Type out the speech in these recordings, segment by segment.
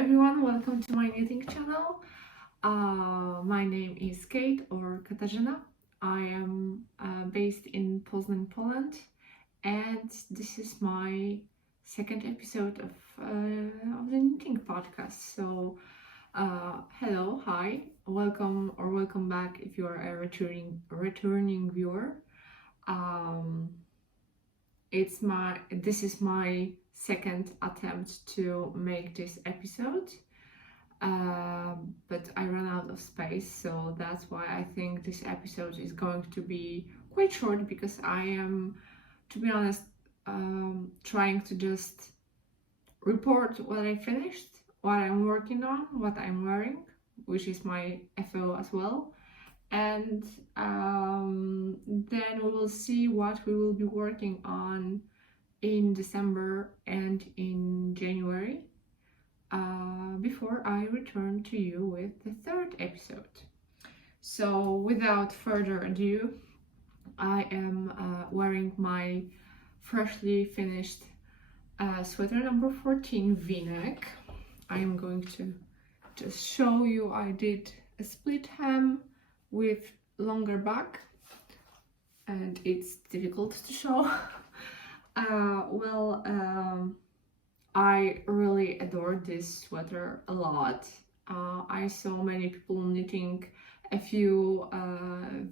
everyone, welcome to my knitting channel. My name is Kate or Katarzyna. I am based in Poznań, Poland, and this is my second episode of the knitting podcast. So, hello, hi, welcome or welcome back if you are a returning viewer. This is my second attempt to make this episode, but I ran out of space, so that's why I think this episode is going to be quite short, because I am, to be honest, trying to just report what I finished, what I'm working on, what I'm wearing, which is my FO as well, and then we will see what we will be working on in December and in January, before I return to you with the third episode. So without further ado, I am wearing my freshly finished sweater number 14 V-neck. I am going to just show you. I did a split hem with longer back, and it's difficult to show. I really adore this sweater a lot. I saw many people knitting a few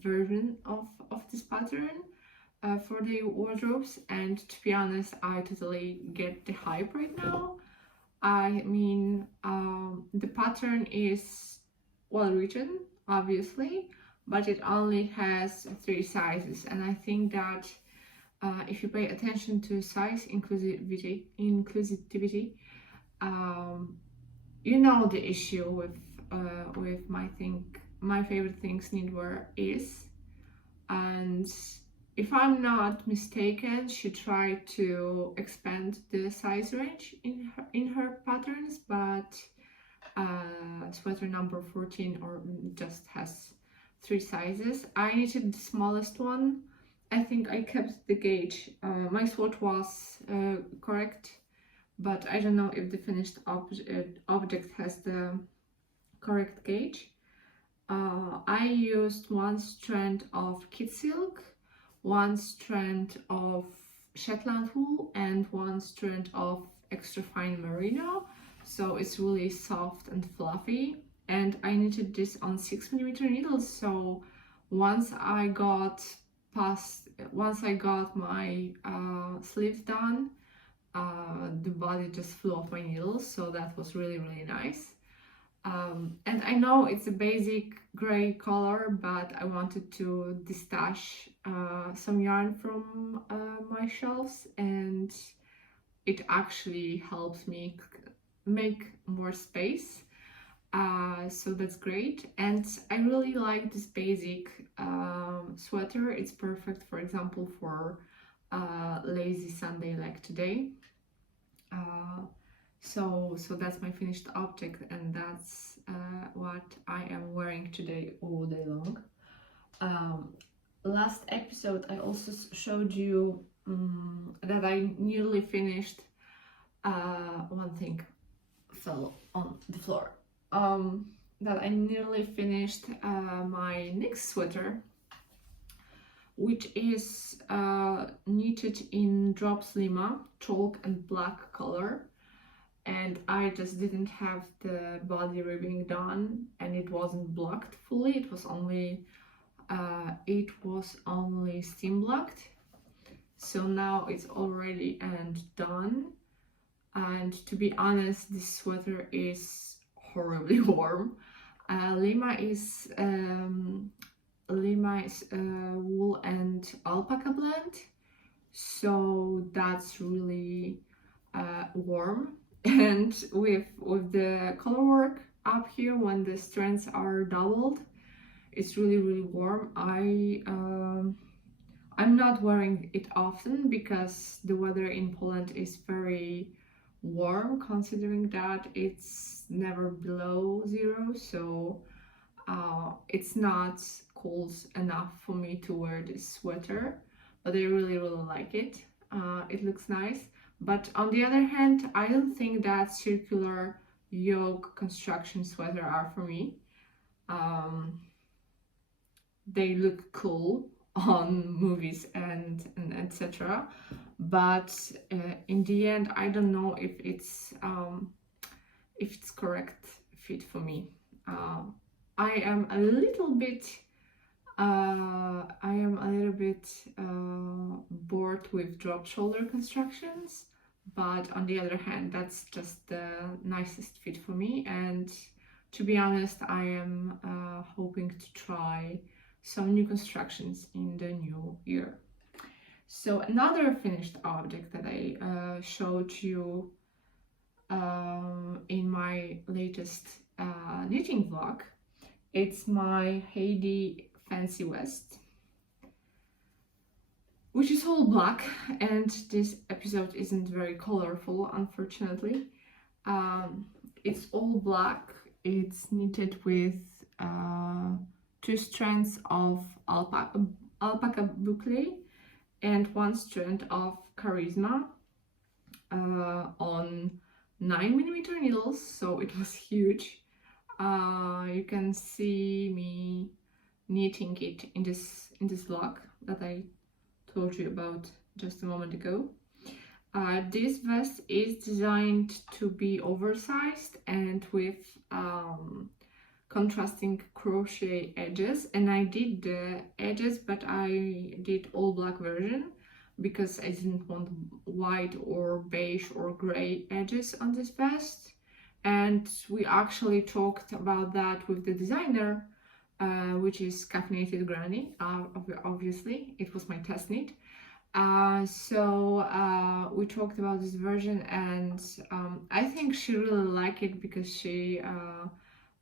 versions of this pattern for their wardrobes, and to be honest, I totally get the hype right now. I mean, the pattern is well written, obviously, but it only has 3 sizes, and I think that if you pay attention to size inclusivity, you know the issue with my favorite things knitwear is, and if I'm not mistaken, she tried to expand the size range in her patterns, but sweater number 14 or just has 3 sizes. I knitted the smallest one. I think I kept the gauge. My swatch was correct, but I don't know if the finished object has the correct gauge. I used 1 strand of kid silk, 1 strand of Shetland wool, and 1 strand of extra fine merino, so it's really soft and fluffy. And I knitted this on 6mm needles, so once I got my sleeves done, the body just flew off my needles, so that was really nice. And I know it's a basic gray color, but I wanted to destash some yarn from my shelves, and it actually helps me make more space. So that's great, and I really like this basic sweater. It's perfect, for example, for lazy Sunday like today. So that's my finished object, and that's what I am wearing today all day long. Last episode I also showed you that I nearly finished. One thing fell on the floor. That I nearly finished my next sweater, which is knitted in drops Lima, chalk and black color, and I just didn't have the body ribbing done, and it wasn't blocked fully. It was only steam blocked. So now it's all ready and done. And to be honest, this sweater is horribly warm. Lima is wool and alpaca blend, so that's really warm. And with the color work up here, when the strands are doubled, it's really warm. I'm not wearing it often because the weather in Poland is very warm, considering that it's never below 0, so it's not cold enough for me to wear this sweater, but I really like it. It looks nice, but on the other hand, I don't think that circular yoke construction sweater are for me. They look cool on movies and etc. But in the end, I don't know if it's correct fit for me. I am a little bit bored with drop shoulder constructions, but on the other hand, that's just the nicest fit for me. And to be honest, I am hoping to try some new constructions in the new year. So another finished object that I showed you in my latest knitting vlog, it's my Heidi fancy vest, which is all black, and this episode isn't very colorful, unfortunately. It's all black. It's knitted with 2 strands of Alpaca Boucle and 1 strand of Karisma on 9mm needles, so it was huge. You can see me knitting it in this vlog that I told you about just a moment ago. This vest is designed to be oversized and with contrasting crochet edges, and I did the edges, but I did all black version because I didn't want white or beige or gray edges on this vest. And we actually talked about that with the designer, which is Caffeinated Granny. Obviously, it was my test knit. So we talked about this version, and I think she really liked it because she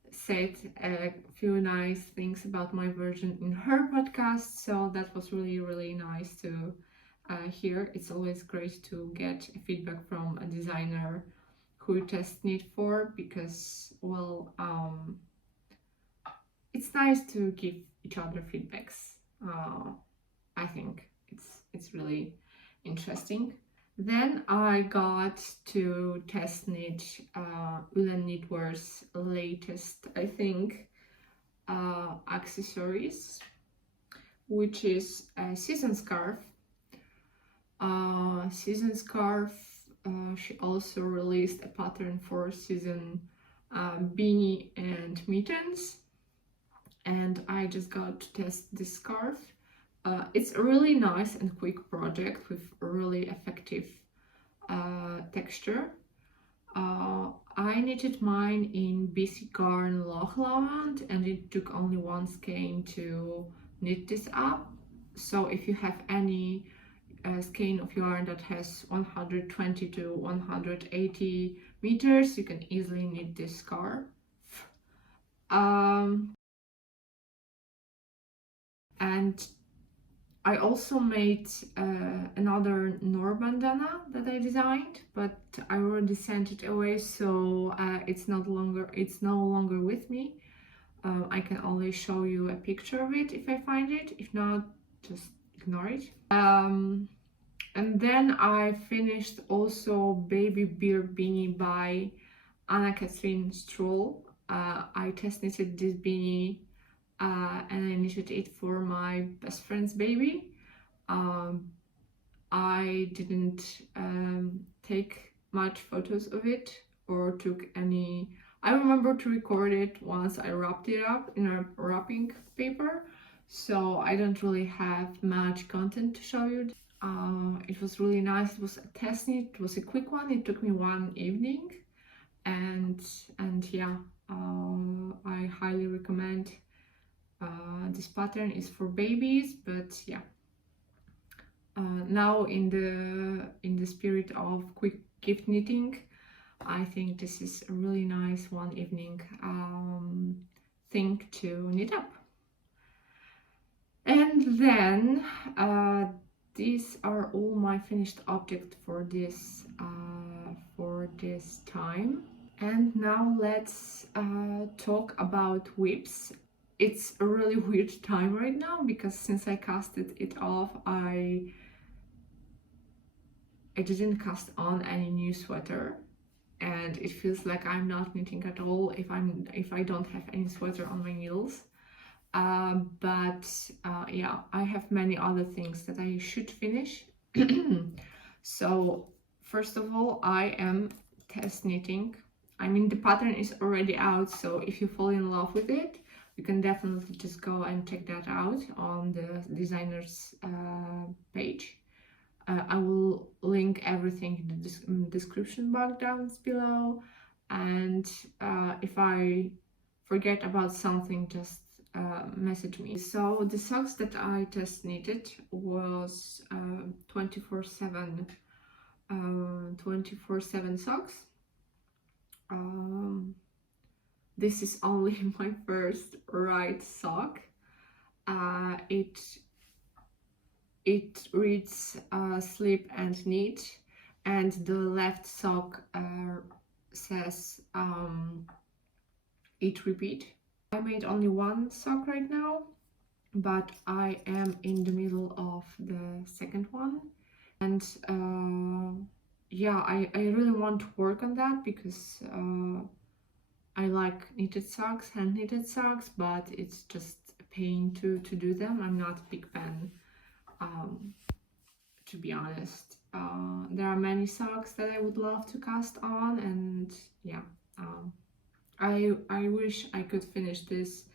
said a few nice things about my version in her podcast. So that was really nice to hear. It's always great to get feedback from a designer who you test knit for, because, well, it's nice to give each other feedbacks. I think it's really interesting. Then I got to test knit Ullenknitwear's latest, I think, accessories, which is a season scarf. She also released a pattern for season beanie and mittens, and I just got to test this scarf. It's a really nice and quick project with really effective texture. I knitted mine in BC Garn Loch Lomond, and it took only 1 skein to knit this up. So if you have any skein of yarn that has 120 to 180 meters, you can easily knit this scarf. And I also made another bandana that I designed, but I already sent it away, so it's no longer with me. I can only show you a picture of it if I find it. If not, just ignore it. And then I finished also Baby Beer Beanie by Ann-Kathrin Stoll. I test knitted this beanie and I knitted it for my best friend's baby. I didn't take much photos of it or took any. I remember to record it once I wrapped it up in a wrapping paper, so I don't really have much content to show you. It was really nice. It was a test knit. It was a quick one. It took me 1 evening, and yeah, I highly recommend. This pattern is for babies, but yeah. Now in the spirit of quick gift knitting, I think this is a really nice 1 evening thing to knit up. And then these are all my finished objects for this time. And now let's talk about whips. It's a really weird time right now because since I casted it off, I didn't cast on any new sweater. and it feels like I'm not knitting at all if I don't have any sweater on my needles. Yeah, I have many other things that I should finish. So first of all, I am test knitting. I mean, the pattern is already out, so if you fall in love with it, you can definitely just go and check that out on the designer's page. I will link everything in the description box down below, and if I forget about something, just message me. So the socks that I test knitted was 24/7 socks. This is only my first right sock. It reads slip and knit, and the left sock says it repeat. I made only one sock right now, but I am in the middle of the second one, and yeah, I really want to work on that because I like knitted socks, hand knitted socks, but it's just a pain to do them. I'm not a big fan, to be honest. There are many socks that I would love to cast on, and yeah, I wish I could finish this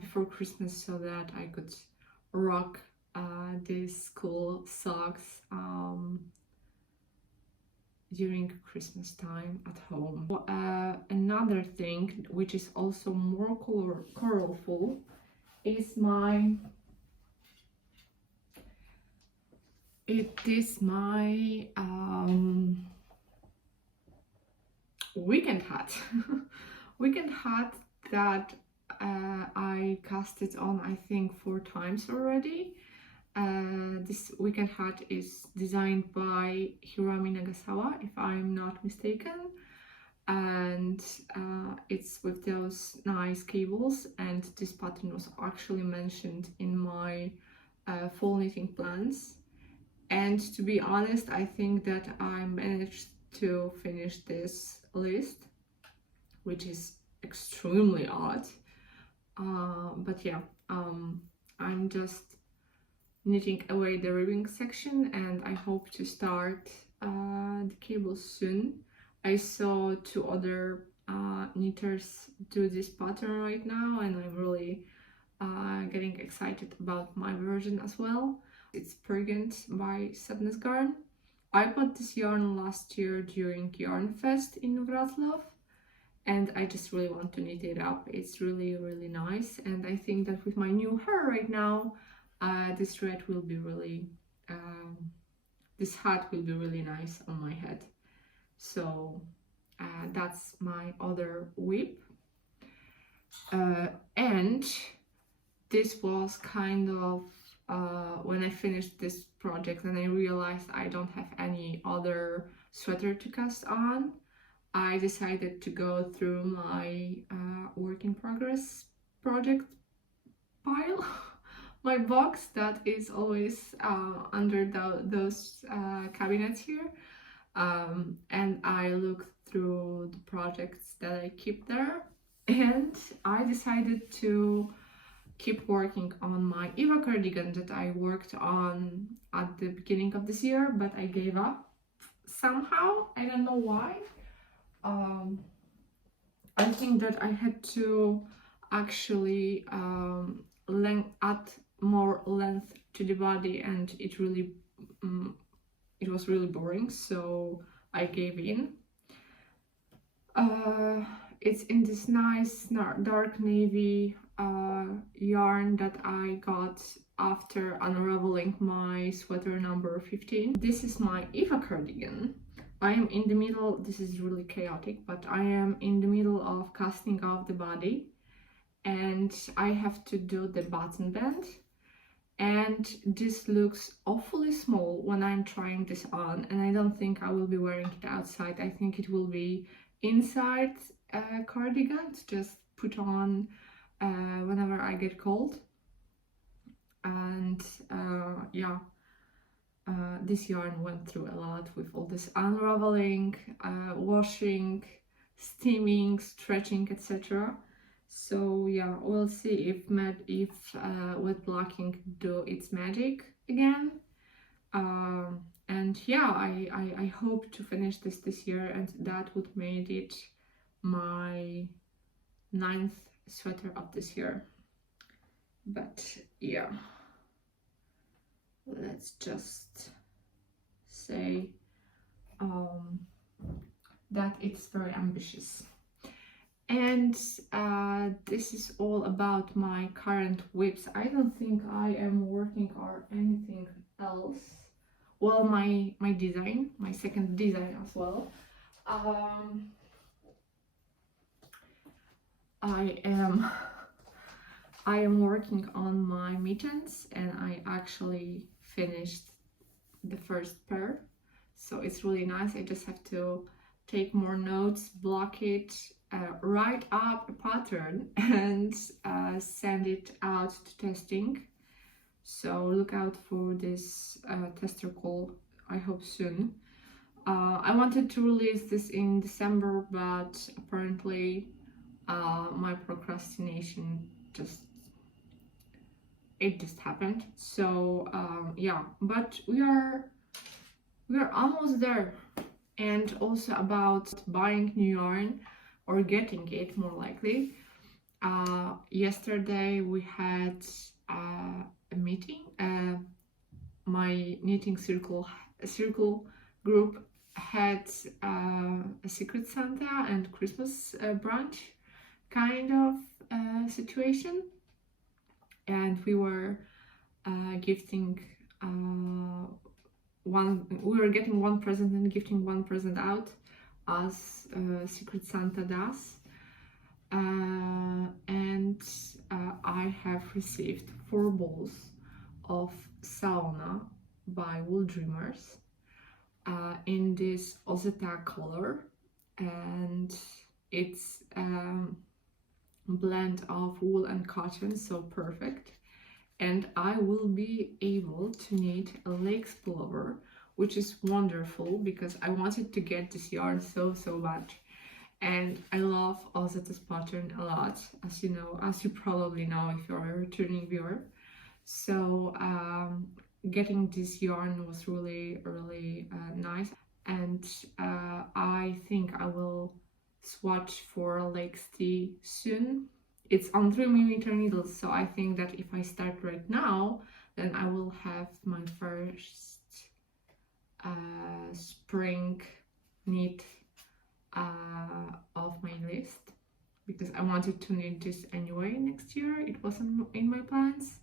before Christmas so that I could rock these cool socks during Christmas time at home. Another thing which is also more colorful is my weekend hat. Weekend hat that I casted on, I think, 4 times already. This weekend hat is designed by Hiromi Nagasawa, if I'm not mistaken, and it's with those nice cables, and this pattern was actually mentioned in my fall knitting plans. And to be honest, I think that I managed to finish this list, which is extremely odd. But yeah, I'm just knitting away the ribbing section, and I hope to start the cables soon. I saw 2 other knitters do this pattern right now, and I'm really getting excited about my version as well. It's Gynt by Sandness Garn. I bought this yarn last year during Yarn Fest in Wrocław, and I just really want to knit it up. It's really, really nice, and I think that with my new hair right now, this thread will be really, this hat will be really nice on my head. So that's my other whip. And this was kind of when I finished this project and I realized I don't have any other sweater to cast on, I decided to go through my work in progress project pile, my box that is always under those cabinets here, and I looked through the projects that I keep there, and I decided to keep working on my Eva cardigan that I worked on at the beginning of this year, but I gave up somehow. I don't know why. I think that I had to actually add more length to the body, and it was really boring, so I gave in. It's in this nice dark navy yarn that I got after unraveling my sweater number 15. This is my Eva cardigan. I am in the middle, this is really chaotic, but I am in the middle of casting off the body, and I have to do the button band, and this looks awfully small when I'm trying this on, and I don't think I will be wearing it outside. I think it will be inside a cardigan to just put on whenever I get cold. And yeah, this yarn went through a lot with all this unraveling, washing, steaming, stretching, etc. So yeah, we'll see if wet blocking do its magic again. And yeah, I hope to finish this year, and that would make it my 9th sweater of this year. But yeah, let's just say that it's very ambitious. And this is all about my current whips. I don't think I am working on anything else. Well, my design, my second design as well. I am working on my mittens, and I actually finished the first pair, so it's really nice. I just have to take more notes, block it, write up a pattern, and send it out to testing. So look out for this tester call, I hope soon. I wanted to release this in December, but apparently my procrastination just happened. So yeah, but we are almost there. And also about buying new yarn, or getting it more likely. Yesterday we had a meeting. My knitting circle group had a Secret Santa and Christmas brunch kind of situation, and we were gifting we were getting one present and gifting one present out, as Secret Santa does. And I have received 4 balls of Lana by Wool Dreamers in this Ozeta color, and it's blend of wool and cotton, so perfect. And I will be able to knit a lace pullover, which is wonderful because I wanted to get this yarn so much. And I love Ozeta's pattern a lot, as you know, as you probably know if you're a returning viewer. So getting this yarn was really nice, and I think I will swatch for Lake's tea soon. It's on 3mm needles, so I think that if I start right now, then I will have my first spring knit of my list, because I wanted to knit this anyway next year. It wasn't in my plans,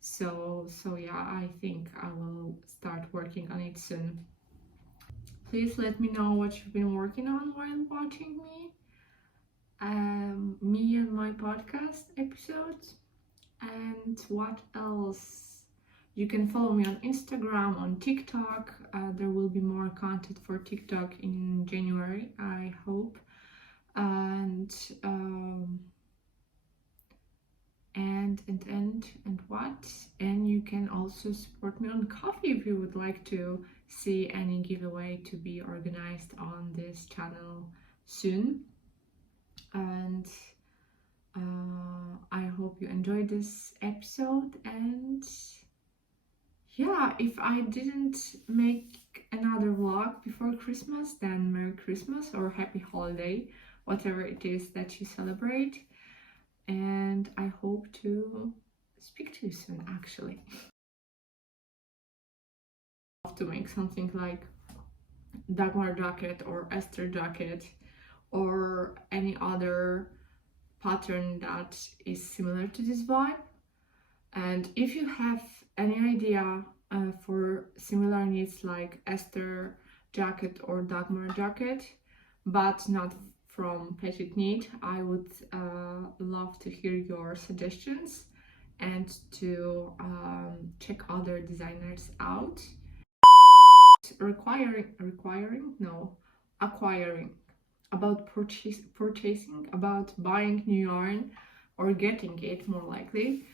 so yeah, I think I will start working on it soon. Please let me know what you've been working on while watching me and my podcast episodes, and what else. You can follow me on Instagram, on TikTok. There will be more content for TikTok in January, I hope. And what? And you can also support me on Coffee if you would like to see any giveaway to be organized on this channel soon. And I hope you enjoyed this episode, and yeah, if I didn't make another vlog before Christmas, then Merry Christmas or Happy Holiday, whatever it is that you celebrate. And I hope to speak to you soon, actually. To make something like Dagmar jacket or Esther jacket or any other pattern that is similar to this vibe. And if you have any idea for similar knits like Esther jacket or Dagmar jacket, but not from Petite knit, I would love to hear your suggestions and to check other designers out. Acquiring, about purchasing, about buying new yarn or getting it more likely.